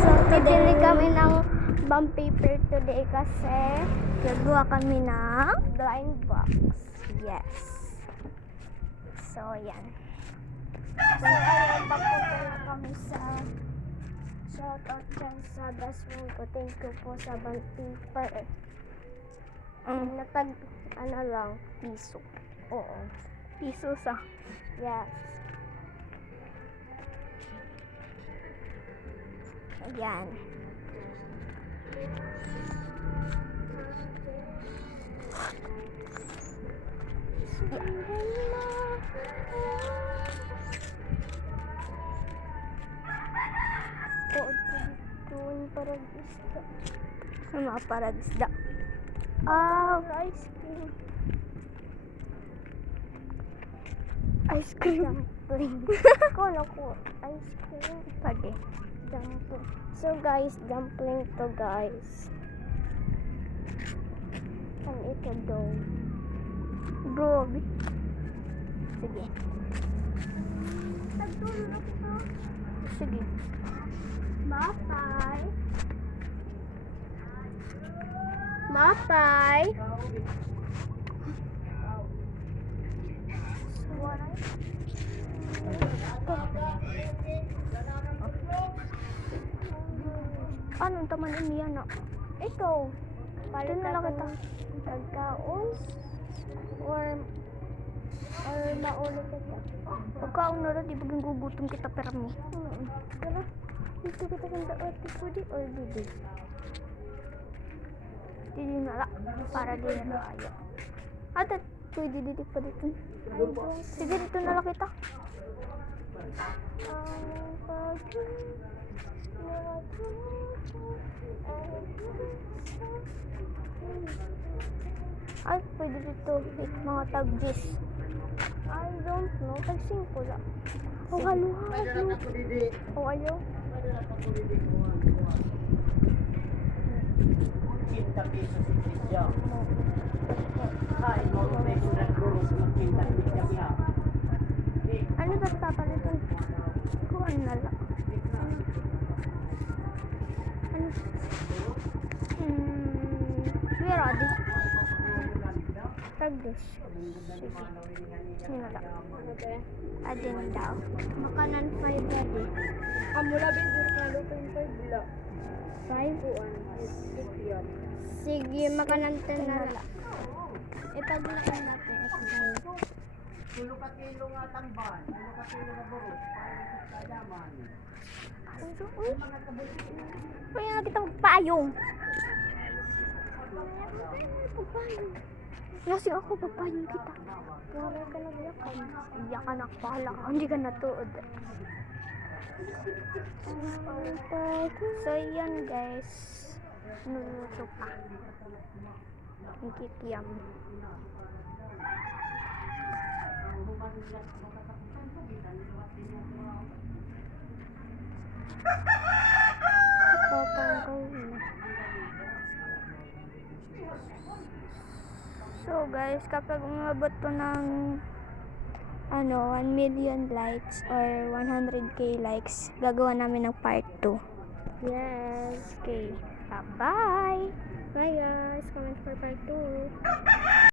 So, bibili kami ng bond paper today kasi gagawa kami ng blind box. Yes. So, yan. So, ayun, papunta na kami sa shoutout dyan sa best friend ko. Thank you po sa bond paper. Natag, lang, piso. Oo. Piso sa. Yes. Ayan. Paradisda. Mga paradisda. Ice cream. Ice cream. Dumpling. Kala ko ice cream. Pwede. Dumpling. So guys, dumpling to guys. And ito daw. Bro. Sige. Nagtulo na kita. Sige. Mapay. Mapay. Anong taman niya na? Ito. Palit na lang kita. Pagkaon or maulit kita. Pagkaon na rin, di baging gugutom kita permi. Kaya, dito kita kanda ati pwede or didi? Didi na lang. Para di na kaya. At pwede didi pa dito. Sige, dito na lang kita. Ay, pwede dito. Mga tag-gis. I don't know. Tag-sing ko lang. O, haluhan. O, ayaw. Ano ba papalitan? Kuha na lang. Ano? Sige, ready. Tag-gis. Sige. Ano lang. Adin daw. Makanan 5 ready. Mula bindur kalau pintar bila 5 uan yun. Sige, makanan 10 na lang. Ipaglakan natin ito. 10 ka kilo nga tamban, 10 ka kilo nga burot, para sa daman. Uy. Uy, nga kita magpayong. Lasing ako, papayong kita. Wala ka lang yakan. Iyak ka na, pahala ka. Hindi ka natuod. So, yan guys. Nuluto pa. Ang kikiam. So guys, kapag umabot to ng 1 million likes or 100k likes, gagawa namin ng part 2. Yes. Okay. Bye-bye. Bye guys. Comment for part 2.